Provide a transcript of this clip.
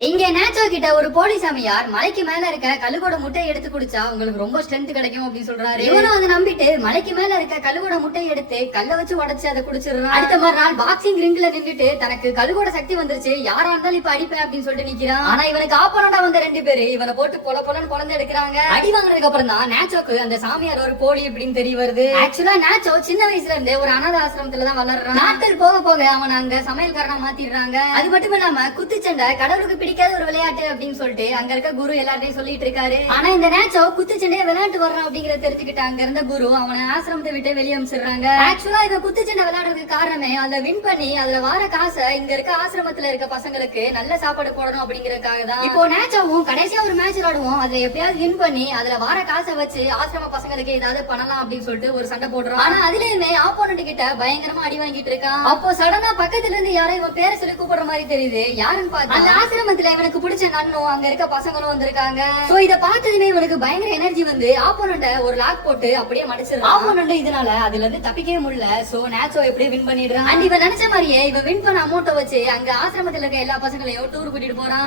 இங்க நேச்சோ கிட்ட ஒரு போலீஸ் அம்மையார் மலைக்கு மேல இருக்க கழுகோட முட்டையை எடுத்து குடிச்சா உங்களுக்கு ரொம்ப ஸ்ட்ரென்த் கிடைக்கும் அப்படின்னு சொல்றாரு. இவனும் அதை நம்பிட்டு மலைக்கு மேல இருக்க கழுகோட முட்டையை எடுத்து கல்ல வச்சு உடைச்சு அதை குடிச்சிடுறான். அடுத்த மறுநாள் பாக்ஸிங் ரிங்ல நின்றுட்டு தனக்கு கழுகோட சக்தி வந்துருச்சு, யாரா இருந்தாலும் இப்ப அடிப்பேன் அப்படின்னு சொல்லிட்டு நிக்கிறான். ஆனா இவனுக்கு ஆப்பனண்டா வந்த 2 பேரு இவனை போட்டு பொல பொலன்னு குழந்தை எடுக்கிறாங்க. அடி வாங்கினதுக்கு அப்புறம் தான் நேச்சோக்கு அந்த சாமியார் ஒரு போலி அப்படின்னு தெரிய வருது. ஆக்சுவலா நேச்சோ சின்ன வயசுல இருந்தே ஒரு அனாத ஆசிரமத்துல தான் வளர்றான். நாட்கள் போக போக அவன் அங்க சமையல்காரனா மாத்திடுறாங்க. அது மட்டும் இல்லாம குத்துச்சண்டை கடவுளுக்கு பிடிக்காத ஒரு விளையாட்டு அப்படின்னு சொல்லிட்டு அங்க இருக்க குரு எல்லார்ட்டையும் சொல்லிட்டு இருக்காரு. ஆனா இந்த நேச்சோ குத்துச்சண்டைய விளையாட்டு வர்றான் அப்படிங்கறத தெரிஞ்சுக்கிட்டு அங்க இருந்த குரு அவனை ஆசிரமத்தை விட்டு வெளியே அனுப்பிச்சிடுறாங்க. ஆக்சுவலா இத குத்துச்சண்டை விளையாடுறதுக்கு காரணமே அதுல வின் பண்ணி அதுல வார காசை இங்க இருக்க ஆசிரமத்துல இருக்க பசங்களுக்கு நல்ல சாப்பாடு போடணும் அப்படிங்கறதுக்காக தான். இப்போ நேச்சோவும் கடைசியா ஒரு மேட்ச் விளையாடுவோம், அதுல எப்பயாவது வின் பண்ணி அதுல வார காசை வச்சு ஆசிரம பசங்களுக்கு ஏதாவது பண்ணலாம் அப்படின்னு சொல்லிட்டு ஒரு சண்டை போடுறான். ஆனா அதுலயுமே ஆப்போனன்ட் கிட்ட பயங்கரமா அடி வாங்கிட்டு இருக்கான். அப்போ சடனா பக்கத்துல இருந்து யாரோ இவன் பேரை சொல்லி கூப்பிடுற மாதிரி தெரியுது. யாருன்னு பார்த்தா அந்த ஆசிரமத்துல இவனுக்கு பிடிச்ச நன்னும் அங்க இருக்க பசங்களும் வந்திருக்காங்க. சோ இத பார்த்ததுமே இவனுக்கு பயங்கர எனர்ஜி வந்து ஆப்போனன்ட்ட ஒரு லாக் போட்டு அப்படியே மடிச்சிடுறான். ஆப்போனன்ட் இதனால அதுல இருந்து தப்பிக்கவே முடியல. சோ நேச்சோ எப்படி வின் பண்ணிடுறான். அண்ட் இவன் நினைச்ச மாதிரியே இவன் வின் பண்ண அமௌண்ட்டை வச்சு அங்க ஆசிரமத்துல இருக்க எல்லா பசங்களையும் டூர் கூட்டிட்டு போறான்.